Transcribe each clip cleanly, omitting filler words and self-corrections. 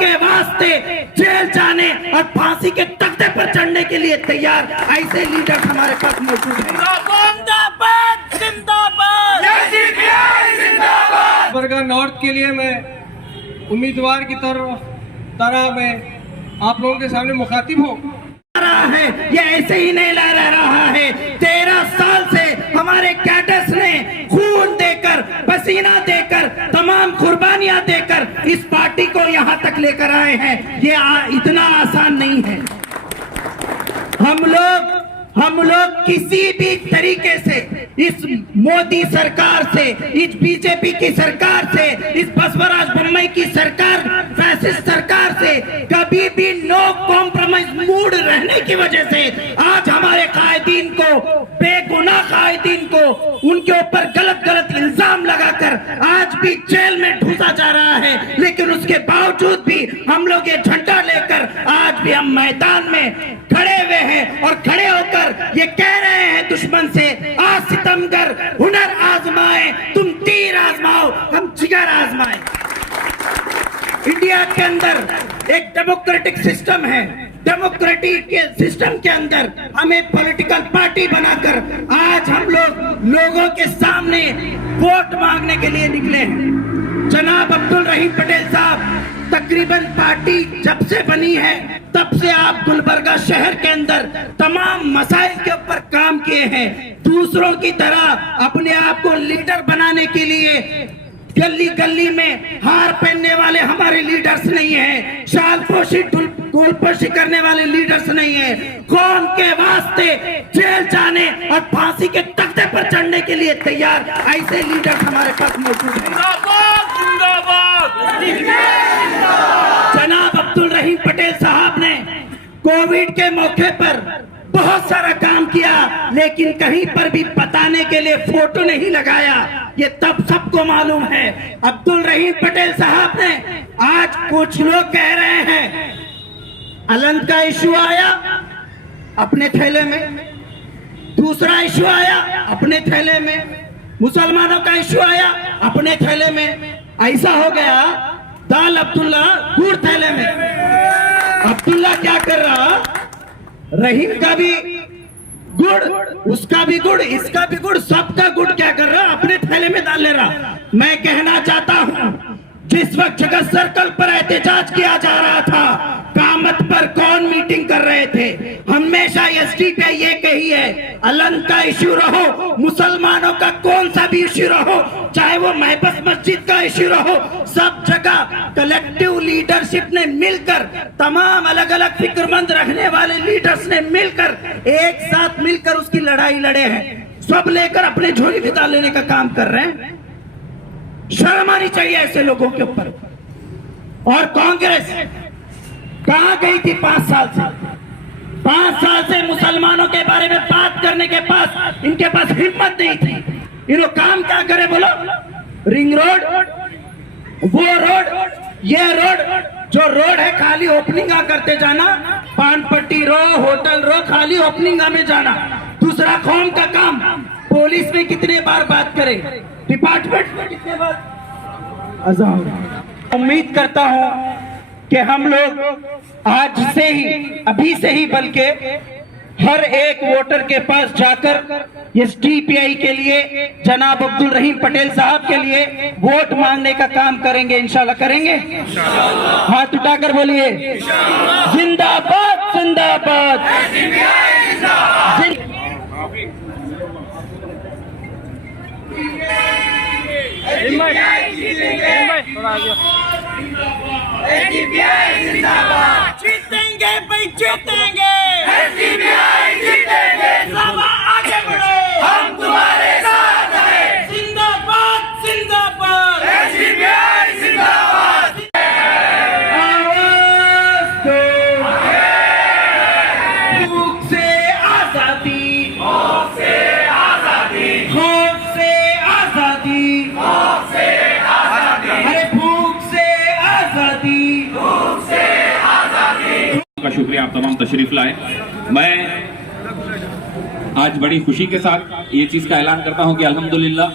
के वास्ते जेल जाने और फांसी के तख्ते पर चढ़ने के लिए तैयार ऐसे लीडर हमारे पास मौजूद हैं। गुलबर्गा नॉर्थ के लिए मैं उम्मीदवार की तरह मैं आप लोगों के सामने मुखातिब हूँ। रहा है ये ऐसे ही नहीं लहरा रहा है। 13 साल से हमारे कैडेट्स ने खून देकर, पसीना देकर, तमाम कुर्बानियां देकर इस पार्टी को यहां तक लेकर आए हैं। ये इतना आसान नहीं है। हम लोग किसी भी तरीके से इस मोदी सरकार से, इस बीजेपी की सरकार से, इस बसवराज बोम्मई की सरकार, फैसिस्ट सरकार से कभी भी नो कॉम्प्रोमाइज मूड रहने की वजह से आज हमारे कायदीन को, बेगुनाह कायदीन को उनके ऊपर गलत इल्जाम लगाकर आज भी जेल में ठूसा जा रहा है। लेकिन उसके बावजूद भी हम लोग ये झंडा लेकर आज भी हम मैदान में खड़े हुए हैं और खड़े होकर ये कह रहे हैं दुश्मन से, आज सितमगर हुनर आजमाए, तुम तीर आजमाओ, हम जिगर आजमाए। इंडिया के अंदर एक डेमोक्रेटिक सिस्टम है। डेमोक्रेटिक के सिस्टम के अंदर हमें पॉलिटिकल पार्टी बनाकर आज हम लोगों के सामने वोट मांगने के लिए निकले हैं। जनाब अब्दुल रहीम पटेल साहब, तकरीबन पार्टी जब से बनी है तब से आप गुलबर्गा शहर के अंदर तमाम मसाइल के ऊपर काम किए हैं। दूसरों की तरह अपने आप को लीडर बनाने के लिए गली गली में हार पहनने वाले हमारे लीडर्स नहीं हैं, शाल पोशी गोलपोशी करने वाले लीडर्स नहीं हैं। कौम के वास्ते जेल जाने और फांसी के तख्ते पर चढ़ने के लिए तैयार ऐसे लीडर्स हमारे पास मौजूद हैं। जनाब अब्दुल रहीम पटेल साहब ने कोविड के मौके पर बहुत सारा काम किया, लेकिन कहीं पर भी बताने के लिए फोटो नहीं लगाया। ये तब सबको मालूम है। अब्दुल रहीम पटेल साहब ने, आज कुछ लोग कह रहे हैं अलंग का इशू आया अपने थैले में, दूसरा इशू आया अपने थैले में, मुसलमानों का इशू आया अपने थैले में। ऐसा हो गया दाल अब्दुल्ला गुड़ थैले में। अब्दुल्ला क्या कर रहा, रहीम का भी गुड़, उसका भी गुड़, इसका भी गुड़, सबका गुड़ क्या कर रहा, अपने थैले में डाल ले रहा। मैं कहना चाहता हूं, जिस वक्त जगत सर्कल पर एहतजाज किया जा रहा था, कामत पर कौन मीटिंग कर रहे थे? हमेशा एसडी पे ये कही है, अलंग का इश्यू रहो, मुसलमानों का कौन सा भी इश्यू रहो, चाहे वो महबस मस्जिद का इश्यू रहो, सब जगह कलेक्टिव लीडरशिप ने मिलकर, तमाम अलग अलग फिक्रमंद रखने वाले लीडर्स ने मिलकर, एक साथ मिलकर उसकी लड़ाई लड़े हैं। सब लेकर अपने झोली में डाल लेने का काम कर रहे हैं। शर्म आनी चाहिए ऐसे लोगों के ऊपर। और कांग्रेस कहां गई थी 5 साल से? 5 साल से मुसलमानों के बारे में बात करने के पास इनके पास हिम्मत नहीं थी। इन्हों काम क्या करे बोलो? रिंग रोड, वो रोड, ये रोड, जो रोड है खाली ओपनिंग करते जाना, पान पट्टी रो, होटल रो, खाली ओपनिंग में जाना। दूसरा कौम का काम, पुलिस में कितने बार बात करे, डिपार्टमेंट में कितने बार। उम्मीद करता हूं कि हम लोग आज से ही, अभी से ही, बल्कि हर एक वोटर के पास जाकर इस टीपीआई के लिए, जनाब अब्दुल रहीम पटेल साहब के लिए वोट मांगने का काम करेंगे। इंशाल्लाह करेंगे। हाथ उठाकर बोलिए जिंदाबाद, जिंदाबाद। जीतेंगे भाई, जीतेंगे, जीतेंगे, सब आगे बढ़ो, हम तुम्हारे साथ हैं। जिंदाबाद, जिंदाबाद, जिंदाबाद। आवाज दो, भूख से आजादी, खौफ से आजादी, खौफ से आजादी, खौफ से आजादी, अरे भूख से आजादी, भूख से आजादी। का शुक्रिया, आप तमाम तशरीफ लाए। मैं आज बड़ी खुशी के साथ ये चीज का ऐलान करता हूं कि अल्हम्दुलिल्लाह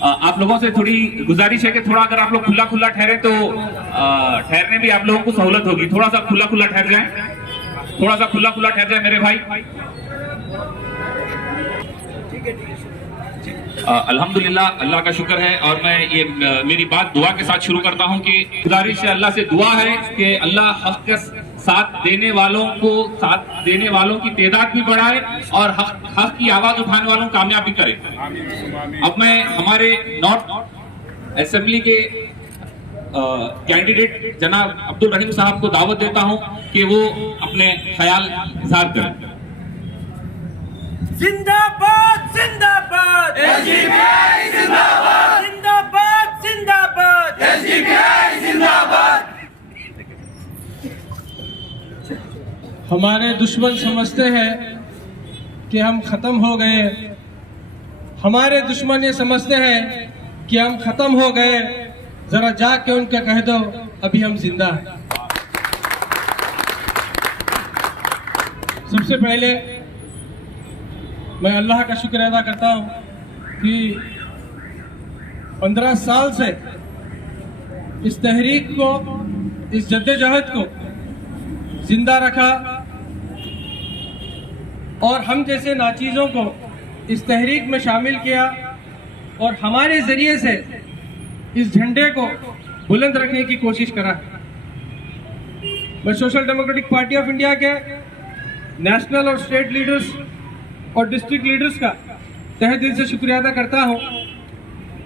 आप लोगों से थोड़ी गुजारिश है कि थोड़ा अगर आप लोग खुला खुला ठहरे तो ठहरने भी आप लोगों को सहूलत होगी। थोड़ा सा खुला खुला ठहर जाए, थोड़ा सा खुला खुला ठहर जाए मेरे भाई। अल्हम्दुलिल्लाह, अल्लाह का शुक्र है। और मैं ये मेरी बात दुआ के साथ शुरू करता हूं कि गुजारिश है, अल्लाह से दुआ है कि अल्लाह हक के साथ देने वालों की तादाद भी बढ़ाए और हक की आवाज उठाने वालों को कामयाब भी करे। अब मैं हमारे नॉर्थ असेंबली के कैंडिडेट जनाब अब्दुल रहीम साहब को दावत देता हूं कि वो अपने ख्याल इज़हार करें। जिंदाबाद जिंदाबाद एसडीपीआई जिंदाबाद, जिंदाबाद जिंदाबाद एसडीपीआई जिंदाबाद। हमारे दुश्मन समझते हैं कि हम खत्म हो गए, हमारे दुश्मन ये समझते हैं कि हम खत्म हो गए। जरा जाके उनका कह दो अभी हम जिंदा हैं। सबसे पहले मैं अल्लाह का शुक्र अदा करता हूँ कि 15 साल से इस तहरीक को, इस जद्दोजहद को जिंदा रखा और हम जैसे नाचीज़ों को इस तहरीक में शामिल किया और हमारे ज़रिए से इस झंडे को बुलंद रखने की कोशिश करा। मैं social democratic party of India के नेशनल और स्टेट लीडर्स और डिस्ट्रिक्ट लीडर्स का तहे दिल से शुक्रिया अदा करता हूं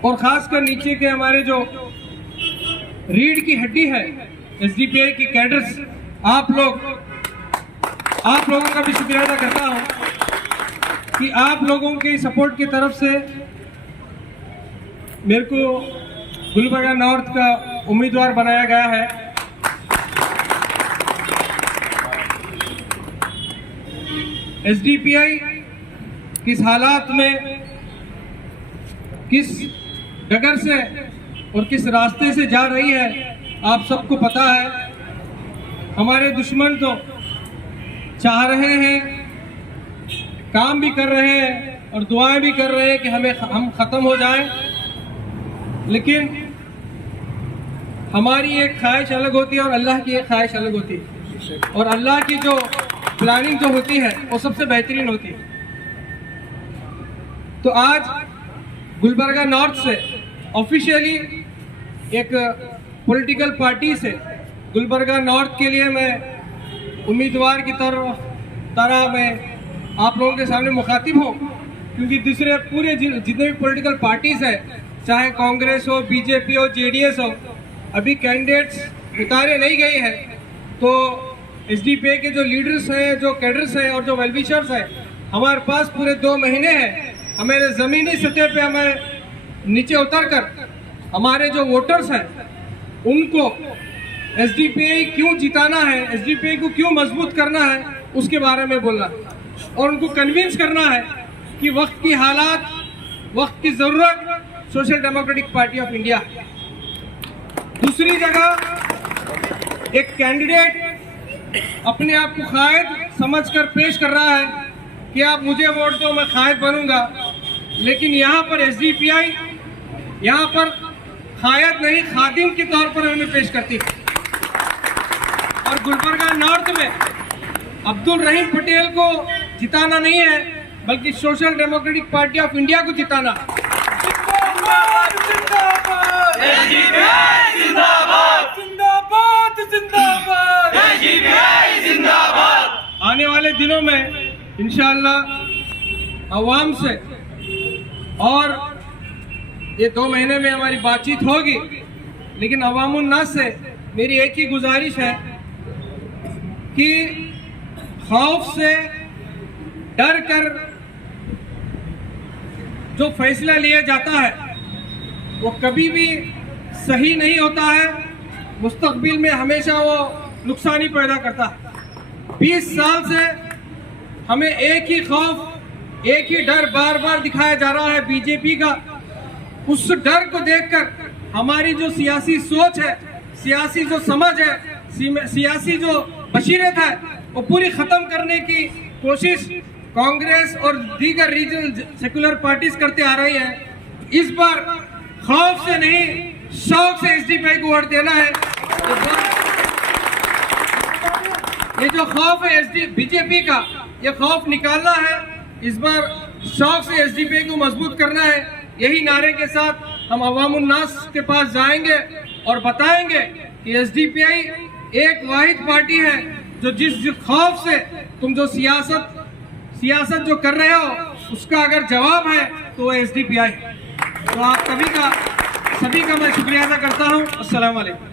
और ख़ासकर नीचे के हमारे जो रीढ़ की हड्डी है एसडीपीआई की कैडर्स, आप लोगों का भी शुक्रिया अदा करता हूं कि आप लोगों के सपोर्ट की तरफ से मेरे को गुलबर्गा नॉर्थ का उम्मीदवार बनाया गया है। एसडीपीआई किस हालात में, किस डगर से और किस रास्ते से जा रही है आप सबको पता है। हमारे दुश्मन तो चाह रहे हैं, काम भी कर रहे हैं और दुआएं भी कर रहे हैं कि हम ख़त्म हो जाएं, लेकिन हमारी एक ख्वाहिश अलग होती है और अल्लाह की एक ख्वाहिश अलग होती है और अल्लाह की जो प्लानिंग जो होती है वो सबसे बेहतरीन होती है। तो आज गुलबर्गा नॉर्थ से ऑफिशियली एक पॉलिटिकल पार्टी से गुलबर्गा नॉर्थ के लिए मैं उम्मीदवार की तरह मैं आप लोगों के सामने मुखातिब हूँ, क्योंकि दूसरे पूरे जितने भी पॉलिटिकल पार्टीज़ हैं, चाहे कांग्रेस हो, बीजेपी हो, जेडीएस हो, अभी कैंडिडेट्स उतारे नहीं गए हैं। तो एसडीपीआई के जो लीडर्स हैं, जो कैडर्स हैं और जो वेलविशर्स हैं, हमारे पास पूरे 2 महीने हैं हमारे ज़मीनी सतह पे हमें नीचे उतर कर हमारे जो वोटर्स हैं उनको एसडीपीआई क्यों जिताना है, एसडीपीआई को क्यों मजबूत करना है, उसके बारे में बोलना और उनको कन्विंस करना है कि वक्त की हालात, वक्त की ज़रूरत social democratic party of India. दूसरी जगह एक कैंडिडेट अपने आप को कायद समझकर पेश कर रहा है कि आप मुझे वोट दो, मैं कायद बनूंगा, लेकिन यहाँ पर एसडीपीआई यहाँ पर कायद नहीं, खादिम के तौर पर हमें पेश करती है। और गुलबर्गा नॉर्थ में अब्दुल रहीम पटेल को जिताना नहीं है, बल्कि social democratic party of India को जिताना। जिंदाबाद जिंदाबाद एसडीपीआई जिंदाबाद जिंदाबाद जिंदाबाद एसडीपीआई जिंदाबाद। आने वाले दिनों में इंशाअल्लाह अवाम से और ये 2 महीने में हमारी बातचीत होगी, लेकिन अवामुन नास से मेरी एक ही गुजारिश है कि खौफ से डर कर जो फैसला लिया जाता है वो कभी भी सही नहीं होता है, मुस्तकबिल में हमेशा वो नुकसान ही पैदा करता है। 20 साल से हमें एक ही खौफ, एक ही डर बार बार दिखाया जा रहा है बीजेपी का। उस डर को देखकर हमारी जो सियासी सोच है, सियासी जो समझ है, सियासी जो बशीरत है, वो पूरी ख़त्म करने की कोशिश कांग्रेस और दीगर रीजनल सेकुलर पार्टीज करते आ रही हैं। इस बार खौफ से नहीं, शौक से एसडीपीआई को वोट देना है। ये जो खौफ है बीजेपी का, ये खौफ निकालना है। इस बार शौक से एसडीपीआई को मजबूत करना है। यही नारे के साथ हम अवामुन्नास के पास जाएंगे और बताएंगे कि एसडीपीआई एक वाहिद पार्टी है जो जिस खौफ से तुम जो सियासत जो कर रहे हो उसका अगर जवाब है तो वो एसडीपीआई। तो आप सभी का मैं शुक्रिया अदा करता हूँ। अस्सलाम वालेकुम।